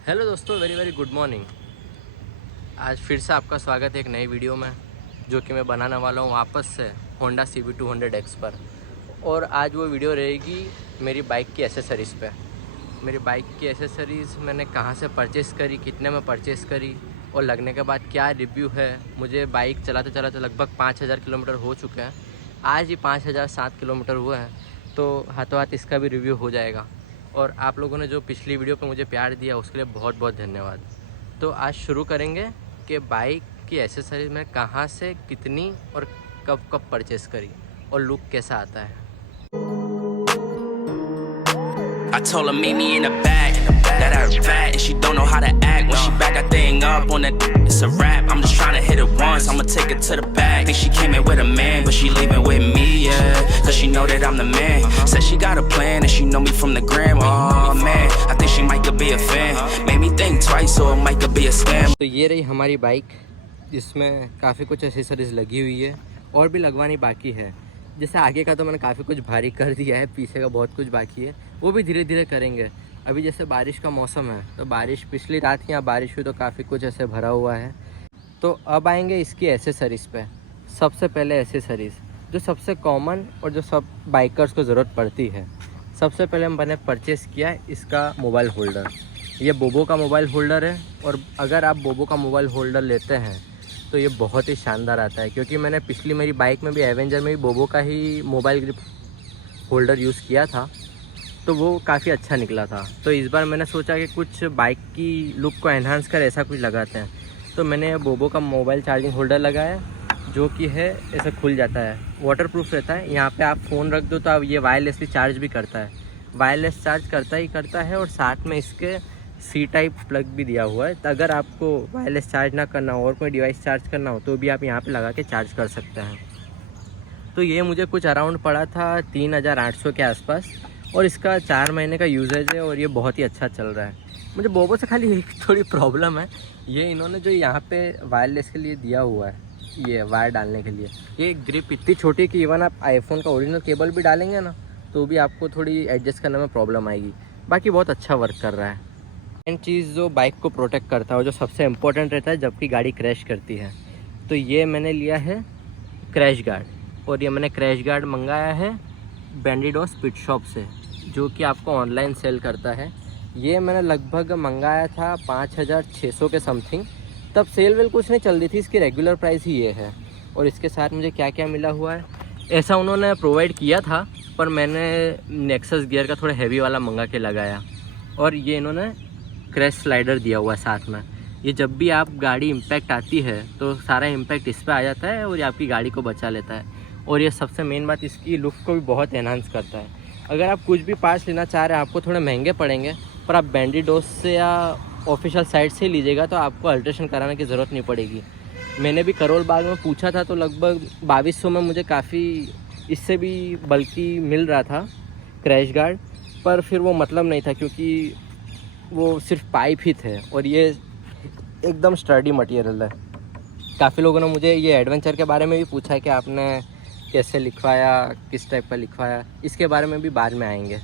Hello दोस्तों, very very good morning. आज फिर से आपका स्वागत है एक नई वीडियो में, जो कि मैं बनाने वाला हूँ वापस से होंडा CB200X पर। और आज वो वीडियो रहेगी मेरी बाइक की एसेसरीज़ पे। मेरी बाइक की एसेसरीज़ मैंने कहाँ से परचेज़ करी, कितने में परचेज़ करी और लगने के बाद क्या रिव्यू है। मुझे बाइक चलाते चलाते लगभग 5000 किलोमीटर हो चुके हैं। आज ही 5007 किलोमीटर हुए हैं, तो हाथों हाथ इसका भी रिव्यू हो जाएगा। और आप लोगों ने जो पिछली वीडियो पे मुझे प्यार दिया उसके लिए बहुत बहुत धन्यवाद। तो आज शुरू करेंगे कि बाइक की एसेसरीज में कहाँ से कितनी और कब कब परचेज़ करी और लुक कैसा आता है। I told her meet me in the back, that I fat and she don't know how to act. When she back that thing up on that, it's a wrap. I'm just trying to hit it once, I'ma take it to the back. Think she came in with a man, but she leaving with me, yeah. Cause she know that I'm the man. Said she got a plan and she know me from the gram. Oh man, I think she might could be a fan. Made me think twice, so it might could be a scam. तो ये रही हमारी bike, जिसमें काफ़ी कुछ accessories लगी हुई है और भी लगवानी बाकी है। जैसे आगे का तो मैंने काफ़ी कुछ भारी कर दिया है, पीछे का बहुत कुछ बाकी है, वो भी धीरे धीरे करेंगे। अभी जैसे बारिश का मौसम है, तो बारिश पिछली रात यहाँ बारिश हुई तो काफ़ी कुछ ऐसे भरा हुआ है। तो अब आएंगे इसकी एसेसरीज़ पे। सबसे पहले एसेसरीज़ जो सबसे कॉमन और जो सब बाइकर्स को ज़रूरत पड़ती है। सबसे पहले मैंने परचेज़ किया इसका मोबाइल होल्डर। ये बोबो का मोबाइल होल्डर है, और अगर आप बोबो का मोबाइल होल्डर लेते हैं तो ये बहुत ही शानदार आता है, क्योंकि मैंने पिछली मेरी बाइक में भी एवेंजर में भी बोबो का ही मोबाइल ग्रिप होल्डर यूज़ किया था, तो वो काफ़ी अच्छा निकला था। तो इस बार मैंने सोचा कि कुछ बाइक की लुक को एनहांस कर ऐसा कुछ लगाते हैं, तो मैंने बोबो का मोबाइल चार्जिंग होल्डर लगाया, जो कि है ऐसे खुल जाता है, वाटरप्रूफ रहता है। यहाँ पे आप फ़ोन रख दो तो अब ये वायरलेसली चार्ज भी करता है, वायरलेस चार्ज करता है। और साथ में इसके C टाइप प्लग भी दिया हुआ है, तो अगर आपको वायरलेस चार्ज ना करना हो और कोई डिवाइस चार्ज करना हो तो भी आप यहाँ पे लगा के चार्ज कर सकते हैं। तो ये मुझे कुछ अराउंड पड़ा था 3800 के आसपास, और इसका 4 महीने का यूजेज है और ये बहुत ही अच्छा चल रहा है। मुझे बोबो से खाली एक थोड़ी प्रॉब्लम है, ये इन्होंने जो यहाँ पे वायरलेस के लिए दिया हुआ है, ये वायर डालने के लिए, ये ग्रिप इतनी छोटी है कि इवन आप आईफोन का ओरिजिनल केबल भी डालेंगे ना तो भी आपको थोड़ी एडजस्ट करने में प्रॉब्लम आएगी। बाकी बहुत अच्छा वर्क कर रहा है। एंड चीज़ जो बाइक को प्रोटेक्ट करता है और जो सबसे इम्पोर्टेंट रहता है जबकि गाड़ी क्रैश करती है, तो ये मैंने लिया है क्रैश गार्ड। और ये मैंने क्रैश गार्ड मंगाया है बैंडिडोस पिट शॉप से, जो कि आपको ऑनलाइन सेल करता है। ये मैंने लगभग मंगाया था 5600 के समथिंग, तब सेल वेल कुछ नहीं चल रही थी, इसकी रेगुलर प्राइस ही ये है। और इसके साथ मुझे क्या क्या मिला हुआ है ऐसा उन्होंने प्रोवाइड किया था, पर मैंने नेक्सस गियर का थोड़ा हैवी वाला मंगा के लगाया। और ये इन्होंने क्रैश स्लाइडर दिया हुआ है साथ में। ये जब भी आप गाड़ी इम्पैक्ट आती है तो सारा इम्पैक्ट इस पर आ जाता है और ये आपकी गाड़ी को बचा लेता है। और ये सबसे मेन बात, इसकी लुक को भी बहुत एनहांस करता है। अगर आप कुछ भी पार्ट्स लेना चाह रहे हैं, आपको थोड़े महंगे पड़ेंगे, पर आप बैंडिडोस से या ऑफिशियल साइट से लीजिएगा तो आपको अल्ट्रेशन कराने की ज़रूरत नहीं पड़ेगी। मैंने भी करोल बाग में पूछा था तो लगभग 2200 में मुझे काफ़ी इससे भी बल्कि मिल रहा था क्रैश गार्ड, पर फिर वो मतलब नहीं था क्योंकि वो सिर्फ पाइप ही थे और ये एकदम स्टर्डी मटेरियल है। काफ़ी लोगों ने मुझे ये एडवेंचर के बारे में भी पूछा है कि आपने कैसे लिखवाया, किस टाइप का लिखवाया, इसके बारे में भी बाद में आएंगे।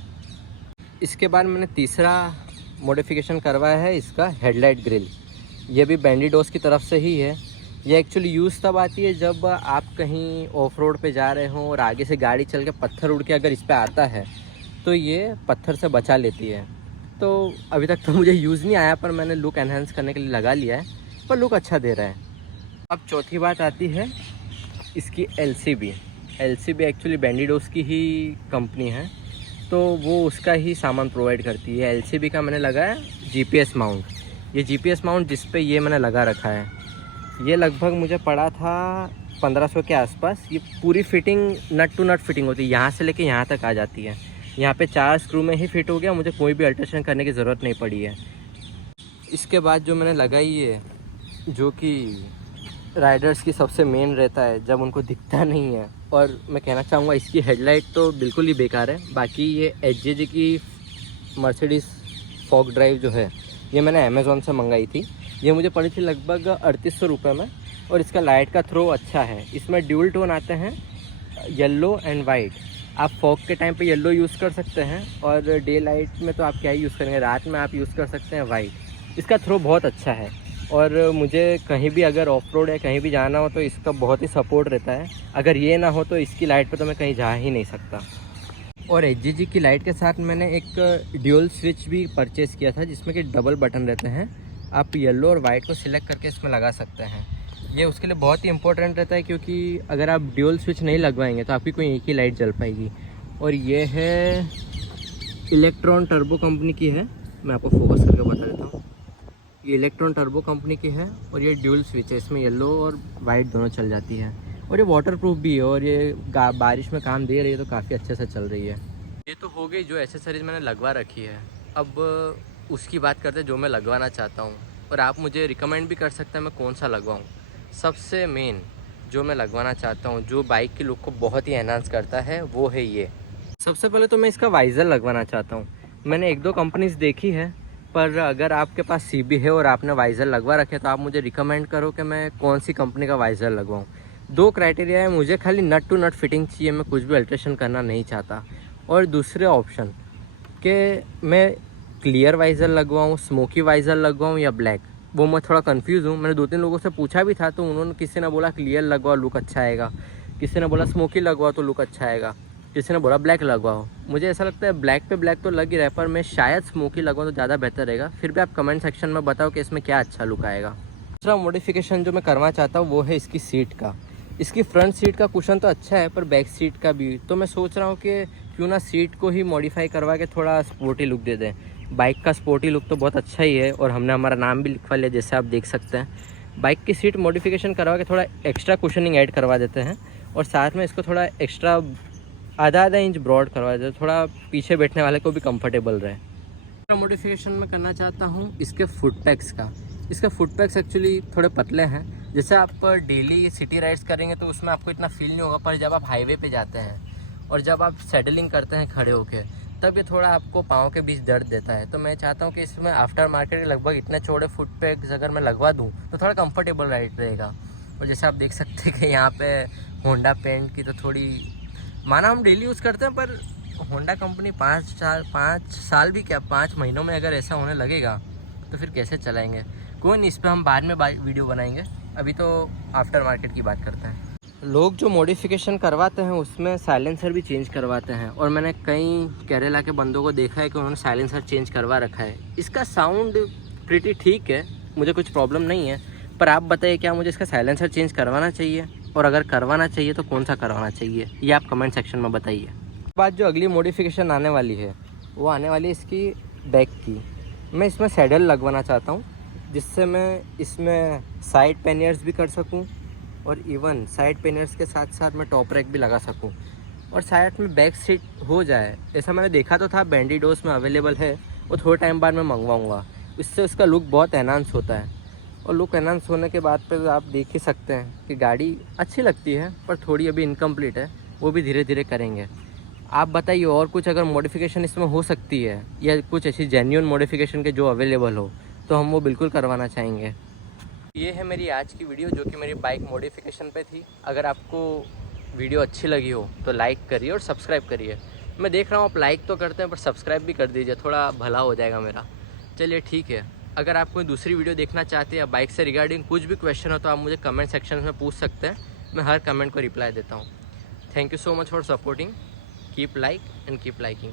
इसके बाद मैंने तीसरा मॉडिफिकेशन करवाया है इसका हेडलाइट ग्रिल। ये भी बैंडिडोस की तरफ से ही है। ये एक्चुअली यूज़ तब आती है जब आप कहीं ऑफ रोड पर जा रहे हों और आगे से गाड़ी चल के पत्थर उड़ के अगर इस पर आता है तो ये पत्थर से बचा लेती है। तो अभी तक तो मुझे यूज़ नहीं आया, पर मैंने लुक एनहांस करने के लिए लगा लिया है, पर लुक अच्छा दे रहा है। अब चौथी बात आती है इसकी LCB एक्चुअली बैंडिडोस की ही कंपनी है, तो वो उसका ही सामान प्रोवाइड करती है। LCB का मैंने लगाया GPS माउंट। ये GPS माउंट जिस पे ये मैंने लगा रखा है, ये लगभग मुझे पड़ा था 1500 के आसपास। ये पूरी fitting nut to nut fitting होती है, यहाँ से लेके यहाँ तक आ जाती है। यहाँ पे 4 स्क्रू में ही फिट हो गया, मुझे कोई भी अल्ट्रेशन करने की ज़रूरत नहीं पड़ी है। इसके बाद जो मैंने लगाई है, जो कि राइडर्स की सबसे मेन रहता है जब उनको दिखता नहीं है, और मैं कहना चाहूँगा इसकी हेडलाइट तो बिल्कुल ही बेकार है। बाकी ये HJJ की मर्सिडीज़ फॉग ड्राइव जो है, ये मैंने अमेज़ॉन से मंगाई थी। ये मुझे पड़ी थी लगभग 3800 रुपये में, और इसका लाइट का थ्रो अच्छा है। इसमें ड्यूल टोन आते हैं, येलो एंड वाइट। आप फॉग के टाइम पे येलो यूज़ कर सकते हैं, और डे लाइट में तो आप क्या ही यूज़ करेंगे, रात में आप यूज़ कर सकते हैं वाइट। इसका थ्रो बहुत अच्छा है और मुझे कहीं भी अगर ऑफ रोड या कहीं भी जाना हो तो इसका बहुत ही सपोर्ट रहता है। अगर ये ना हो तो इसकी लाइट पे तो मैं कहीं जा ही नहीं सकता। और HGG की लाइट के साथ मैंने एक ड्यूल स्विच भी परचेज़ किया था जिसमें कि डबल बटन रहते हैं। आप येलो और वाइट को सिलेक्ट करके इसमें लगा सकते हैं। ये उसके लिए बहुत ही इंपॉर्टेंट रहता है क्योंकि अगर आप ड्यूल स्विच नहीं लगवाएंगे तो आपकी कोई एक ही लाइट जल पाएगी। और ये है इलेक्ट्रॉन टर्बो कंपनी की है, मैं आपको फोकस करके बता देता हूँ। ये इलेक्ट्रॉन टर्बो कंपनी की है और ये ड्यूल स्विच है, इसमें येलो और वाइट दोनों चल जाती है। और ये वाटरप्रूफ भी है और ये बारिश में काम दे रही है तो काफ़ी अच्छे से चल रही है। ये तो हो गई जो एसेसरीज मैंने लगवा रखी है। अब उसकी बात करते हैं जो मैं लगवाना चाहता हूँ और आप मुझे रिकमेंड भी कर सकते हैं मैं कौन सा लगवाऊँ। सबसे मेन जो मैं लगवाना चाहता हूँ जो बाइक की लुक को बहुत ही एनहांस करता है वो है ये। सबसे पहले तो मैं इसका वाइज़र लगवाना चाहता हूँ। मैंने 1-2 कंपनीज देखी है, पर अगर आपके पास CB है और आपने वाइज़र लगवा रखे तो आप मुझे रिकमेंड करो कि मैं कौन सी कंपनी का वाइज़र लगवाऊँ। 2 क्राइटेरिया है, मुझे खाली नट टू नट फिटिंग चाहिए, मैं कुछ भी अल्ट्रेशन करना नहीं चाहता। और दूसरे ऑप्शन कि मैं क्लियर वाइज़र लगवाऊँ, स्मोकी वाइज़र लगवाऊँ या ब्लैक, वो मैं थोड़ा कंफ्यूज हूँ। मैंने 2-3 लोगों से पूछा भी था तो उन्होंने, किसी ने बोला क्लियर लगवाओ लुक अच्छा आएगा, किसी ने बोला स्मोकी लगवाओ तो लुक अच्छा आएगा, किसी ने बोला ब्लैक लगवाओ। मुझे ऐसा लगता है ब्लैक पे ब्लैक तो लग ही रहा है, पर मैं शायद स्मोकी लगवाऊँ तो ज़्यादा बेहतर रहेगा। फिर भी आप कमेंट सेक्शन में बताओ कि इसमें क्या अच्छा लुक आएगा। दूसरा मॉडिफिकेशन जो मैं करना चाहता हूँ वो है इसकी सीट का। इसकी फ्रंट सीट का कुशन तो अच्छा है पर बैक सीट का भी, तो मैं सोच रहा हूँ कि क्यों ना सीट को ही मॉडिफाई करवा के थोड़ा स्पोर्टी लुक दे दें। बाइक का स्पोर्टी लुक तो बहुत अच्छा ही है और हमने हमारा नाम भी लिखवा लिया जैसे आप देख सकते हैं। बाइक की सीट मॉडिफिकेशन करवा के थोड़ा एक्स्ट्रा कुशनिंग ऐड करवा देते हैं और साथ में इसको थोड़ा एक्स्ट्रा आधा इंच ब्रॉड करवा देते हैं, थोड़ा पीछे बैठने वाले को भी कंफर्टेबल रहे। मॉडिफिकेशन में करना चाहता हूँ इसके फुट पैक्स का। इसके फुट पैक्स एक्चुअली थोड़े पतले हैं। जैसे आप डेली सिटी राइड्स करेंगे तो उसमें आपको इतना फील नहीं होगा, पर जब आप हाईवे पे जाते हैं और जब आप सेडलिंग करते हैं खड़े होके तब ये थोड़ा आपको पाँव के बीच दर्द देता है। तो मैं चाहता हूँ कि इसमें आफ्टर मार्केट के लगभग इतने चौड़े फुट पैक्स अगर मैं लगवा दूँ तो थोड़ा कंफर्टेबल राइड रहेगा। और जैसे आप देख सकते हैं कि यहाँ पे होंडा पेंट की तो थोड़ी, माना हम डेली यूज़ करते हैं पर होंडा कंपनी 5 साल भी क्या 5 महीनों में अगर ऐसा होने लगेगा तो फिर कैसे चलाएंगे। कोई नहीं, इस पर हम बाद में वीडियो बनाएंगे, अभी तो आफ्टर मार्केट की बात करते हैं। लोग जो मॉडिफिकेशन करवाते हैं उसमें साइलेंसर भी चेंज करवाते हैं और मैंने कई केरला के बंदों को देखा है कि उन्होंने साइलेंसर चेंज करवा रखा है। इसका साउंड प्रीटी ठीक है, मुझे कुछ प्रॉब्लम नहीं है, पर आप बताइए क्या मुझे इसका साइलेंसर चेंज करवाना चाहिए, और अगर करवाना चाहिए तो कौन सा करवाना चाहिए ये आप कमेंट सेक्शन में बताइए। बात जो अगली मॉडिफिकेशन आने वाली है वो आने वाली है इसकी बैक की। मैं इसमें सैडल लगवाना चाहता हूँ जिससे मैं इसमें साइड पैनियर्स भी कर सकूँ और इवन साइड पैनियर्स के साथ साथ मैं टॉप रैक भी लगा सकूँ और साइड में बैक सीट हो जाए। ऐसा मैंने देखा तो था, बैंडिडोस में अवेलेबल है, वो थोड़े टाइम बाद मैं मंगवाऊँगा। इससे उसका लुक बहुत एनहांस होता है और लुक एनहांस होने के बाद पर आप देख ही सकते हैं कि गाड़ी अच्छी लगती है पर थोड़ी अभी इनकम्प्लीट है, वो भी धीरे धीरे करेंगे। आप बताइए और कुछ अगर मॉडिफिकेशन इसमें हो सकती है या कुछ ऐसी जेन्युइन मॉडिफिकेशन के जो अवेलेबल हो तो हम वो बिल्कुल करवाना चाहेंगे। ये है मेरी आज की वीडियो जो कि मेरी बाइक मॉडिफिकेशन पे थी। अगर आपको वीडियो अच्छी लगी हो तो लाइक करिए और सब्सक्राइब करिए। मैं देख रहा हूँ आप लाइक तो करते हैं पर सब्सक्राइब भी कर दीजिए, थोड़ा भला हो जाएगा मेरा। चलिए ठीक है, अगर आप कोई दूसरी वीडियो देखना चाहते हैं या बाइक से रिगार्डिंग कुछ भी क्वेश्चन हो तो आप मुझे कमेंट सेक्शन में पूछ सकते हैं, मैं हर कमेंट को रिप्लाई देता हूँ। Thank you so much for supporting, keep like and keep liking.